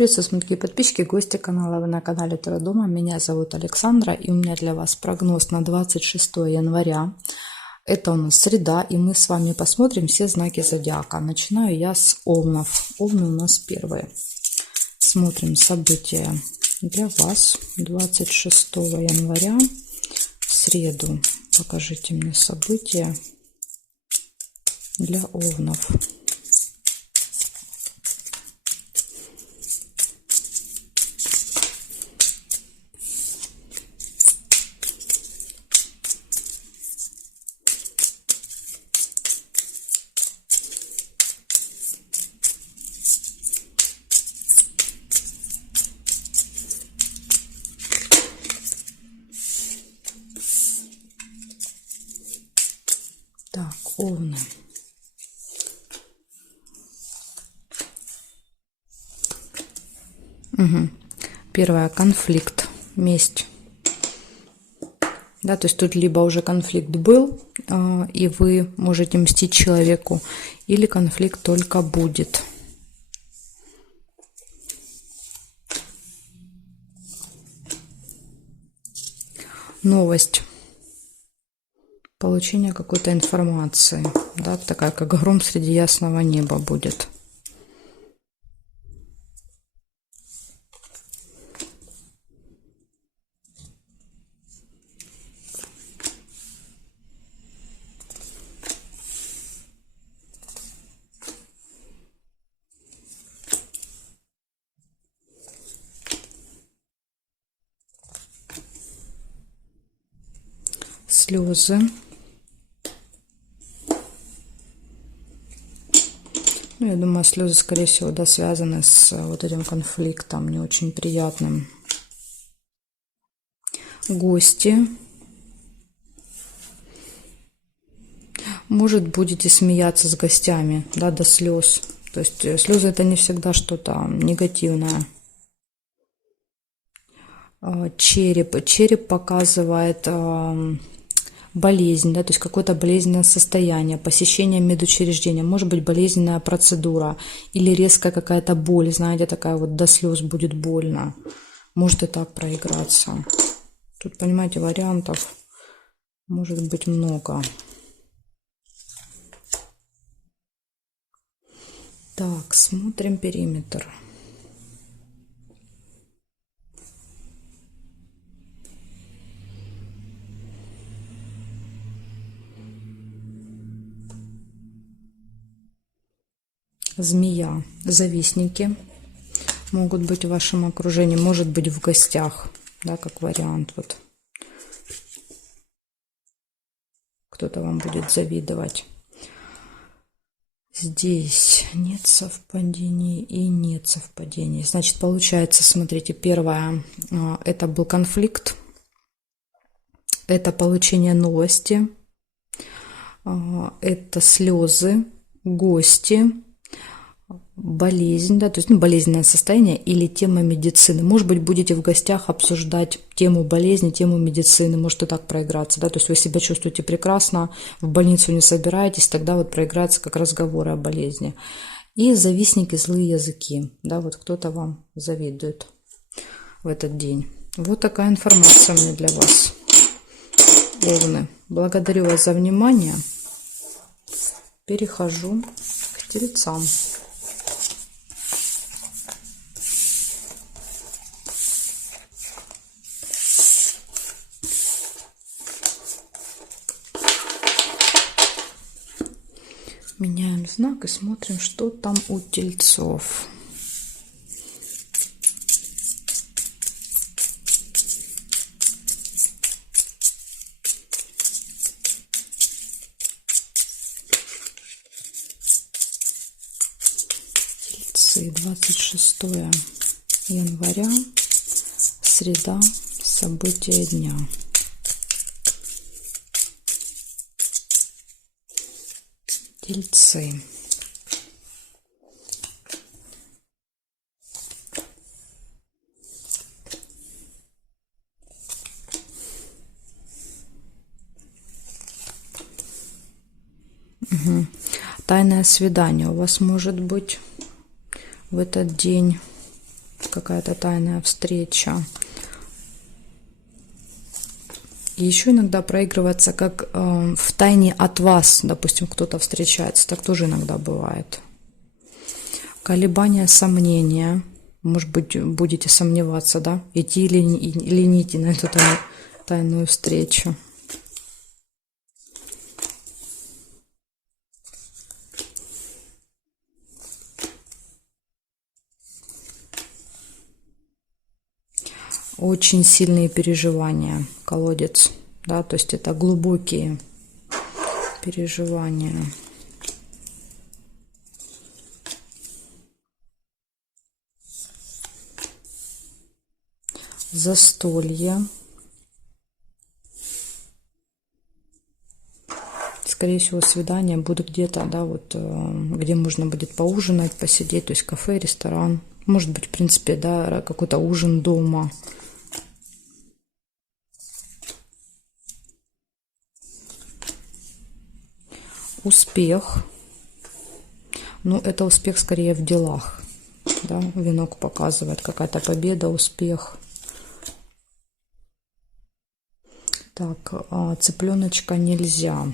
Приветствую, смотрите, подписчики, гости канала. Вы на канале Таро Дома. Меня зовут Александра, и у меня для вас прогноз на 26 января. Это у нас среда, и мы с вами посмотрим все знаки зодиака. Начинаю я с Овнов. Овны у нас первые. Смотрим события для вас 26 января в среду. Покажите мне события для Овнов. Так, Овны. Первое, конфликт, месть. Да, то есть тут либо уже конфликт был, и вы можете мстить человеку, или конфликт только будет. Новость. Получение какой-то информации, да, такая как гром среди ясного неба будет. Слезы. Ну, я думаю, слезы, скорее всего, да, связаны с вот этим конфликтом, не очень приятным. Гости. Может, будете смеяться с гостями, да, до слез. То есть слезы это не всегда что-то негативное. Череп. Череп показывает болезнь, да, то есть какое-то болезненное состояние, посещение медучреждения, может быть болезненная процедура или резкая какая-то боль, знаете, такая вот до слез будет больно, может и так проиграться. Тут, понимаете, вариантов может быть много. Так, смотрим периметр. Змея. Завистники могут быть в вашем окружении, может быть в гостях, да, как вариант. Вот кто-то вам будет завидовать. Здесь нет совпадений и нет совпадений. Значит, получается, смотрите, первое, это был конфликт, это получение новости, это слезы, гости, болезнь, да, то есть болезненное состояние или тема медицины. Может быть, будете в гостях обсуждать тему болезни, тему медицины, может и так проиграться, да, то есть вы себя чувствуете прекрасно, в больницу не собираетесь, тогда вот проиграется как разговоры о болезни. И завистники, злые языки, да, вот кто-то вам завидует в этот день. Вот такая информация у меня для вас, Овны. Благодарю вас за внимание. Перехожу к Тельцам. Меняем знак и смотрим, что там у Тельцов. Тельцы, 26 января, среда, события дня. Тельцы. Тайное свидание у вас может быть в этот день. какая-то тайная встреча. И еще иногда проигрывается, как в тайне от вас, допустим, кто-то встречается. Так тоже иногда бывает. Колебания, сомнения. Может быть, будете сомневаться, да? Идти или не идти на эту тайную встречу. Очень сильные переживания, колодец, да, то есть это глубокие переживания. Застолье. Скорее всего, свидания будут где-то, да, вот, где можно будет поужинать, посидеть, то есть кафе, ресторан. Может быть, в принципе, да, какой-то ужин дома. Успех. Ну, это успех скорее в делах. Да? Венок показывает какая-то победа, успех. Так, цыпленочка нельзя.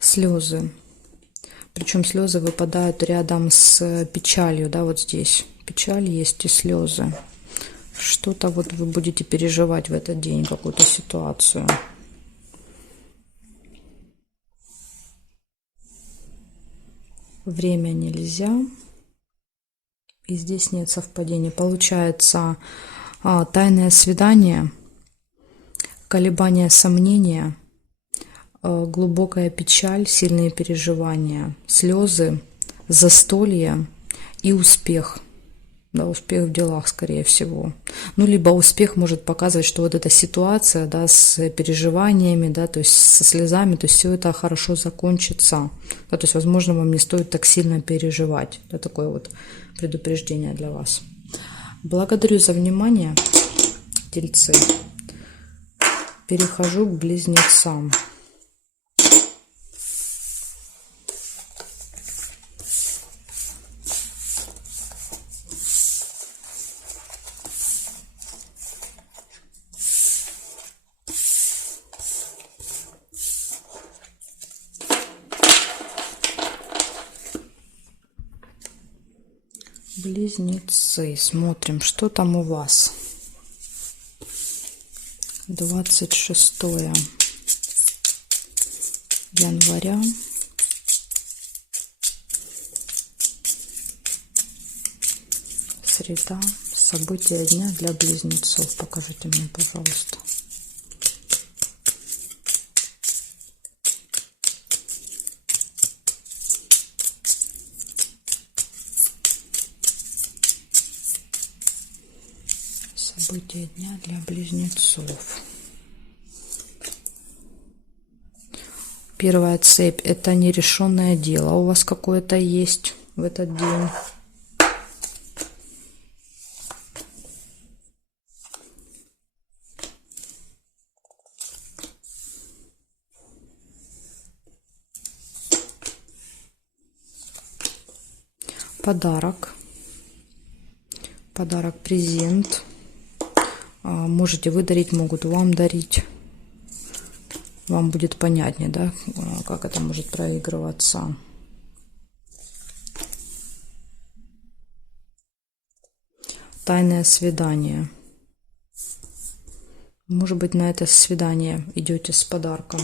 Слезы. Причем слезы выпадают рядом с печалью, да, вот здесь. Печаль есть и слезы. Что-то вот вы будете переживать в этот день, какую-то ситуацию. Время нельзя. И здесь нет совпадения. Получается тайное свидание, колебания, сомнения, глубокая печаль, сильные переживания, слезы, застолье и успех. Да, успех в делах, скорее всего. Ну, либо успех может показывать, что вот эта ситуация, да, с переживаниями, да, то есть со слезами, то есть все это хорошо закончится. Да, то есть, возможно, вам не стоит так сильно переживать. Это такое вот предупреждение для вас. Благодарю за внимание, тельцы. Перехожу к близнецам. Близнецы. Смотрим, что там у вас. 26 января. Среда. События дня для близнецов. Покажите мне, пожалуйста. События дня для близнецов. Первая цепь – это нерешенное дело. У вас какое-то есть в этот день. Подарок. Подарок, презент. Можете вы дарить, могут вам дарить. Вам будет понятнее, да, как это может проигрываться. Тайное свидание. Может быть, на это свидание идете с подарком.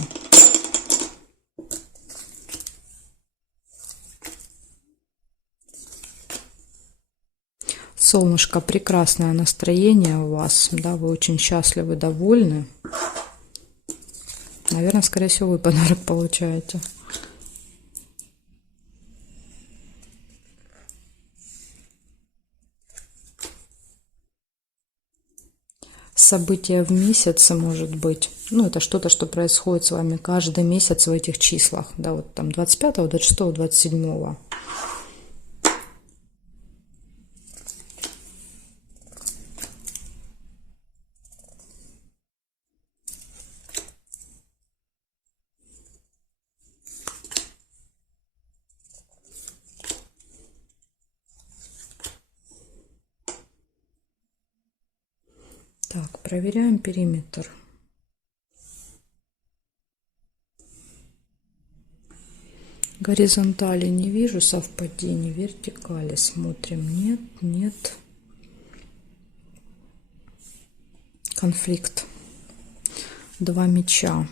Солнышко, прекрасное настроение у вас, да, вы очень счастливы, довольны. Наверное, скорее всего, вы подарок получаете. Событие в месяце может быть. Ну, это что-то, что происходит с вами каждый месяц в этих числах. Да, вот там 25, 26, 27. Проверяем периметр. Горизонтали не вижу совпадений, вертикали смотрим. Нет, нет. Конфликт. 2 меча.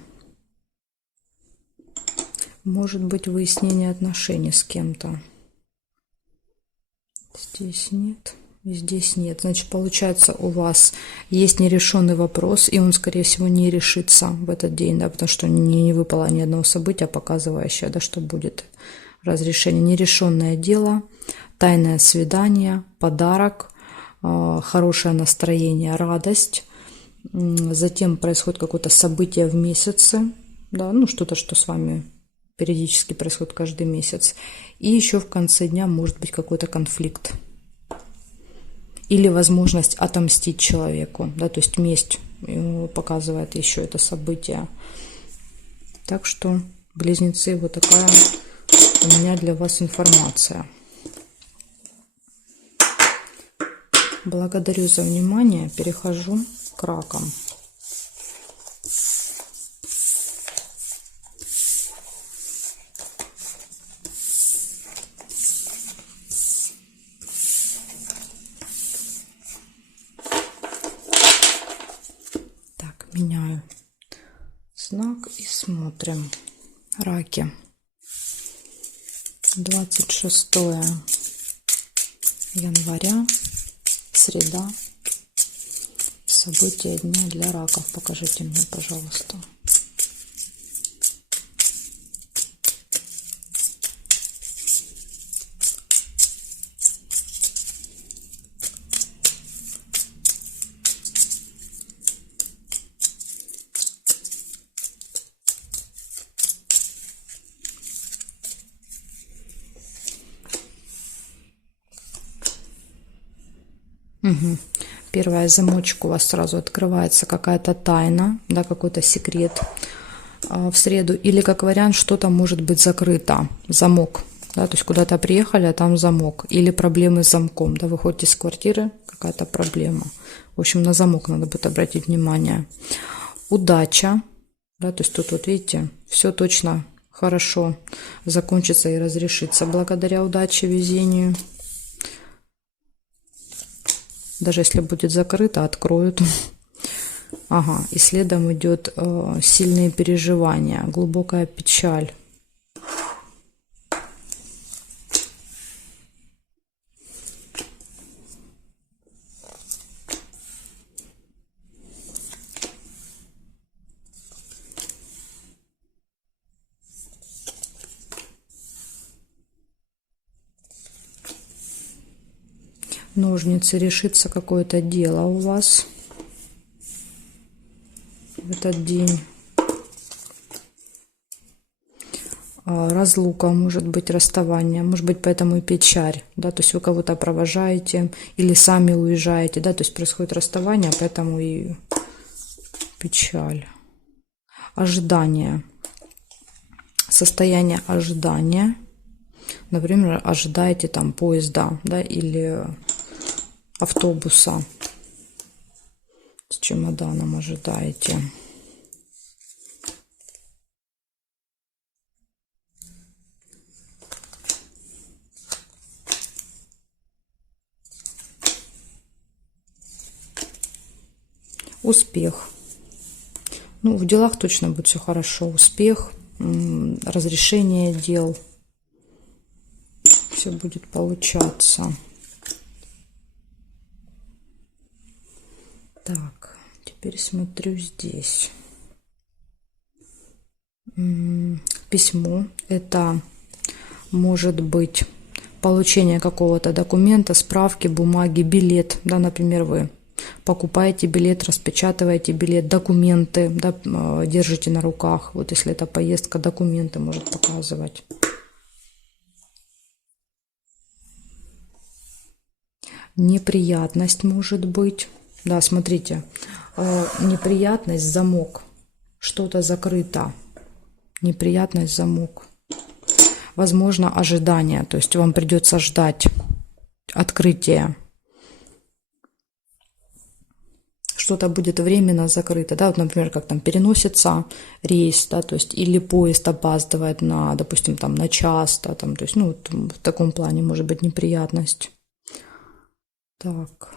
Может быть выяснение отношений с кем-то. Здесь нет. Здесь нет. Значит, получается, у вас есть нерешенный вопрос, и он, скорее всего, не решится в этот день, да, потому что не выпало ни одного события, показывающего, да, что будет разрешение. Нерешенное дело, тайное свидание, подарок, хорошее настроение, радость. Затем происходит какое-то событие в месяце, да, ну, что-то, что с вами периодически происходит каждый месяц. И еще в конце дня может быть какой-то конфликт. Или возможность отомстить человеку, да, то есть месть показывает еще это событие. Так что, близнецы, вот такая у меня для вас информация. Благодарю за внимание. Перехожу к ракам. Меняю знак и смотрим. Раки. 26 января, среда. События дня для раков. Покажите мне, пожалуйста. Угу. Первая замочка у вас сразу открывается, какая-то тайна, да, какой-то секрет в среду. Или как вариант, что-то может быть закрыто, замок. Да, то есть куда-то приехали, а там замок. Или проблемы с замком. Да, выходите из квартиры, какая-то проблема. В общем, на замок надо будет обратить внимание. Удача. Да, то есть тут вот видите, все точно хорошо закончится и разрешится благодаря удаче, везению. Даже если будет закрыто, откроют. Ага, и следом идет сильные переживания, глубокая печаль. Ножницы, решится какое-то дело у вас в этот день. Разлука, может быть расставание, может быть поэтому и печаль, да, то есть вы кого-то провожаете или сами уезжаете, да, то есть происходит расставание, поэтому и печаль. Ожидание, состояние ожидания, например, ожидаете там поезда, да, или автобуса, с чемоданом ожидаете. Успех. Ну, в делах точно будет все хорошо. Успех, разрешение дел. Все будет получаться. Так, теперь смотрю здесь. Письмо. Это может быть получение какого-то документа, справки, бумаги, билет. Да, например, вы покупаете билет, распечатываете билет, документы, да, держите на руках. Вот если это поездка, документы может показывать. Неприятность может быть. Да, смотрите, неприятность, замок, что-то закрыто, неприятность, замок. Возможно, ожидание, то есть вам придется ждать открытия. что-то будет временно закрыто, да, вот, например, как там переносится рейс, да, то есть или поезд опаздывает на, допустим, там на час, да, там, то есть, ну, вот в таком плане может быть неприятность. Так.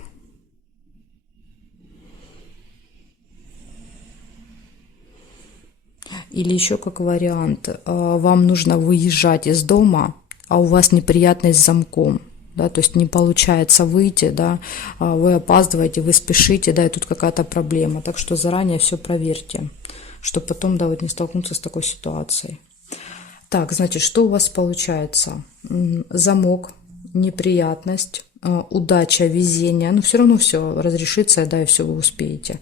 Или еще как вариант, вам нужно выезжать из дома, а у вас неприятность с замком, да, то есть не получается выйти, да, вы опаздываете, вы спешите, да, и тут какая-то проблема, так что заранее все проверьте, чтобы потом, да, вот не столкнуться с такой ситуацией. Так, значит, что у вас получается? Замок, неприятность, удача, везение, но все равно все разрешится, да, и все вы успеете.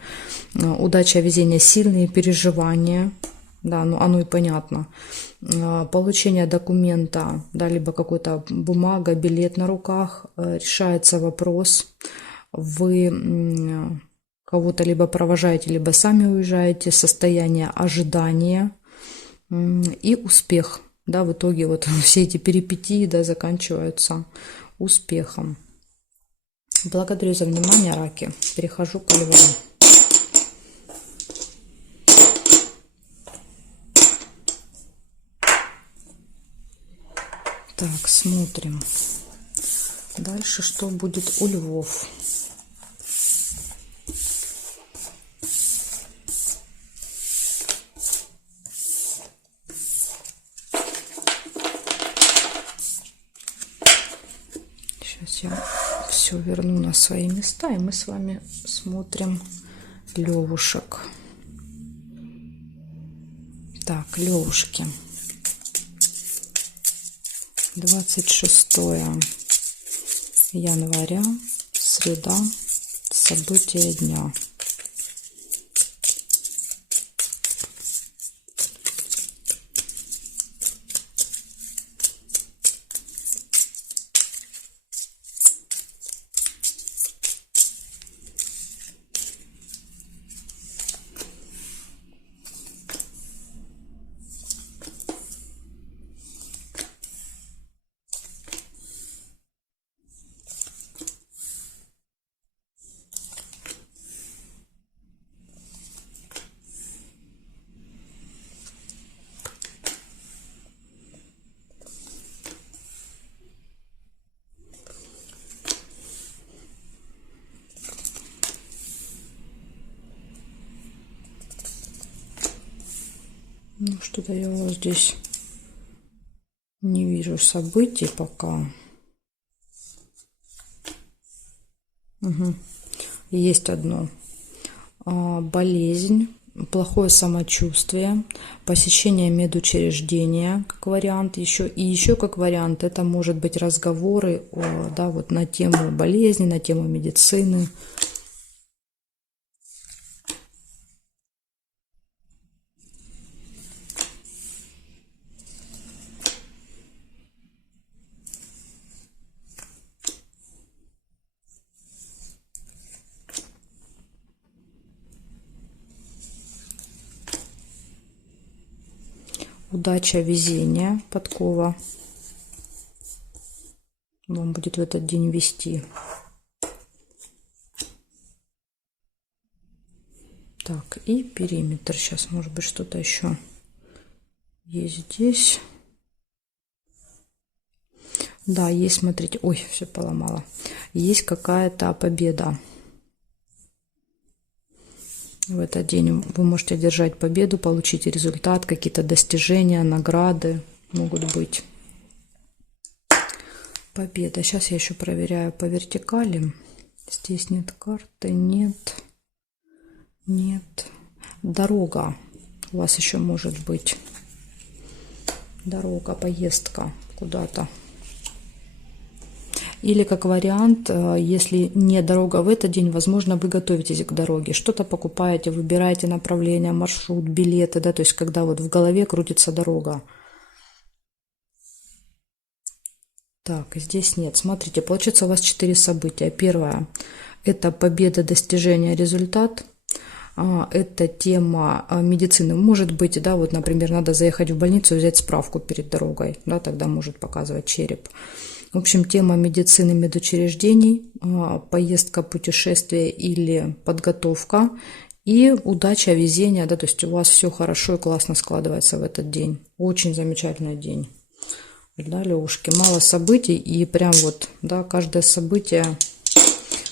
Удача, везение, сильные переживания, да, ну оно и понятно. Получение документа, да, либо какой-то бумага, билет на руках, решается вопрос, вы кого-то либо провожаете, либо сами уезжаете, состояние ожидания и успех, да, в итоге вот все эти перипетии, да, заканчиваются успехом. Благодарю за внимание, раки. Перехожу к львам. Так, смотрим. Дальше что будет у львов? Сейчас я все верну на свои места, и мы с вами смотрим левушек. Так, левушки. 26 января, среда, события дня. Ну, что-то я у вас здесь не вижу событий пока. Угу. Есть одно. Болезнь, плохое самочувствие, посещение медучреждения как вариант. Еще как вариант это может быть разговоры, да, вот на тему болезни, на тему медицины. Удача, везение, подкова вам будет в этот день вести. Так, и периметр. Сейчас, может быть, что-то еще есть здесь. Да, есть, смотрите. Ой, все поломала. Есть какая-то победа. В этот день вы можете одержать победу, получить результат, какие-то достижения, награды могут быть. Победа. Сейчас я еще проверяю по вертикали. Здесь нет карты, нет. Дорога у вас еще может быть. Дорога, поездка куда-то. Или как вариант, если не дорога в этот день, возможно, вы готовитесь к дороге. Что-то покупаете, выбираете направление, маршрут, билеты, да, то есть когда вот в голове крутится дорога. Так, здесь нет. Смотрите, получается у вас 4 события. Первое – это победа, достижение, результат. Это тема медицины. Может быть, да, вот, например, надо заехать в больницу и взять справку перед дорогой, да, тогда может показывать череп. В общем, тема медицины, медучреждений, поездка, путешествие или подготовка. И удача, везение, да, то есть у вас все хорошо и классно складывается в этот день. Очень замечательный день. Да, Левушки, мало событий, и прям вот, да, каждое событие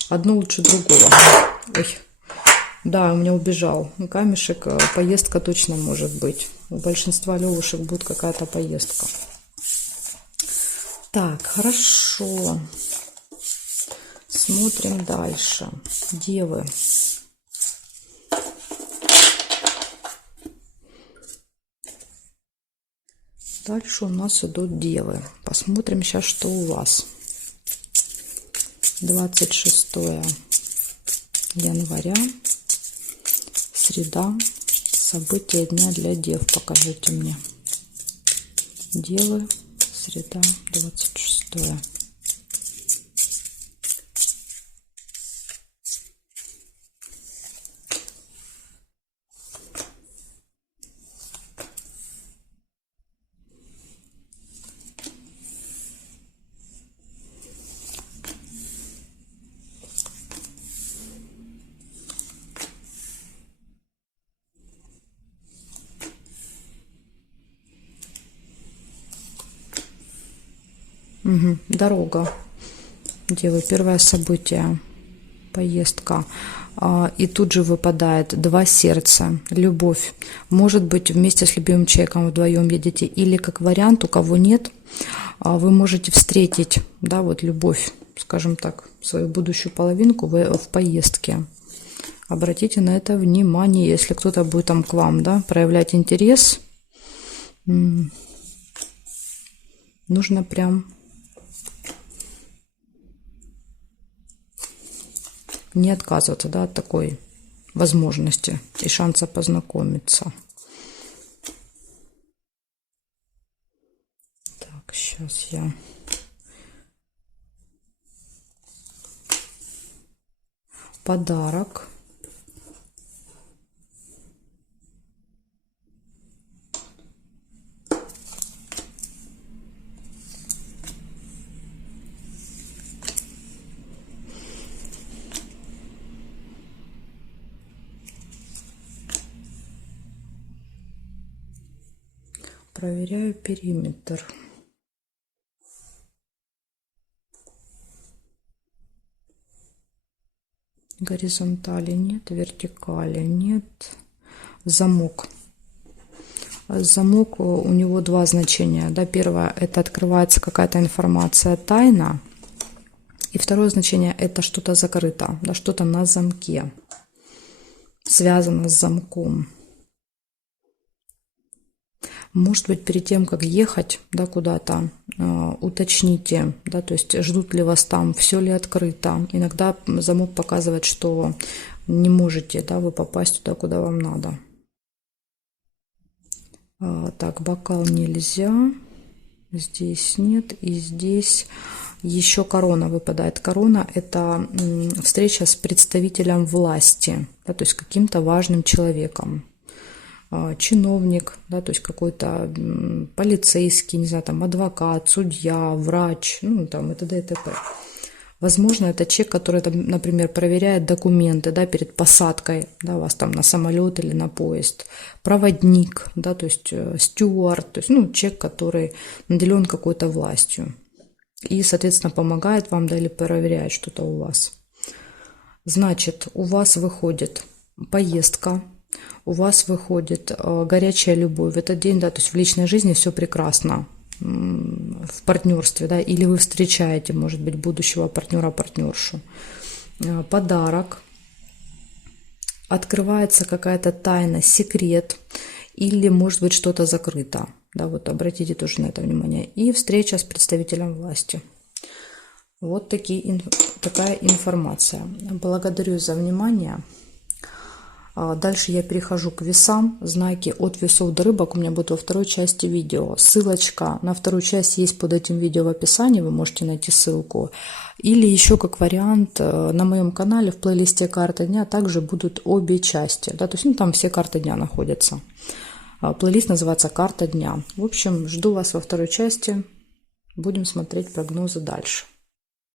одно лучше другого. Ой. Да, у меня убежал камешек, поездка точно может быть. У большинства Левушек будет какая-то поездка. Так, хорошо. Смотрим дальше. Девы. Дальше у нас идут девы. Посмотрим сейчас, что у вас. 26 января. Среда. События дня для дев. Покажите мне. Девы. Среда. 26. Угу. Дорога. Девы. Первое событие. Поездка. И тут же выпадает 2 сердца. Любовь. Может быть, вместе с любимым человеком вдвоем едете. Или как вариант, у кого нет, вы можете встретить, да, вот любовь, скажем так, свою будущую половинку в поездке. Обратите на это внимание, если кто-то будет там к вам, да, проявлять интерес. Нужно прям не отказываться, да, от такой возможности и шанса познакомиться. Так, сейчас я... Подарок. Проверяю периметр. Горизонтали нет, вертикали нет. Замок. Замок, у него 2 значения. Да, первое, это открывается какая-то информация, тайна. И второе значение, это что-то закрыто, да, что-то на замке, связано с замком. Может быть, перед тем, как ехать, да, куда-то, уточните, да, то есть ждут ли вас там, все ли открыто. Иногда замок показывает, что не можете, да, вы попасть туда, куда вам надо. Так, бокал нельзя, здесь нет, и здесь еще корона выпадает. Корона – это встреча с представителем власти, да, то есть каким-то важным человеком. Чиновник, да, то есть какой-то полицейский, не знаю, там адвокат, судья, врач, ну там и т.д. и т.п. Возможно, это человек, который, например, проверяет документы, да, перед посадкой, да, вас там на самолет или на поезд, проводник, да, то есть стюард, то есть, ну, человек, который наделен какой-то властью и, соответственно, помогает вам, да, или проверяет что-то у вас. Значит, у вас выходит поездка, у вас выходит горячая любовь в этот день, да, то есть в личной жизни все прекрасно, в партнерстве, да, или вы встречаете, может быть, будущего партнера, партнершу. Подарок, открывается какая-то тайна, секрет, или, может быть, что-то закрыто, да, вот обратите тоже на это внимание. И встреча с представителем власти. Вот такая информация. Благодарю за внимание. Дальше я перехожу к весам. Знаки от весов до рыбок у меня будут во второй части видео. Ссылочка на вторую часть есть под этим видео в описании. Вы можете найти ссылку. Или еще как вариант на моем канале в плейлисте «Карта дня» также будут обе части. Да, то есть, ну, там все карты дня находятся. Плейлист называется «Карта дня». В общем, жду вас во второй части. Будем смотреть прогнозы дальше.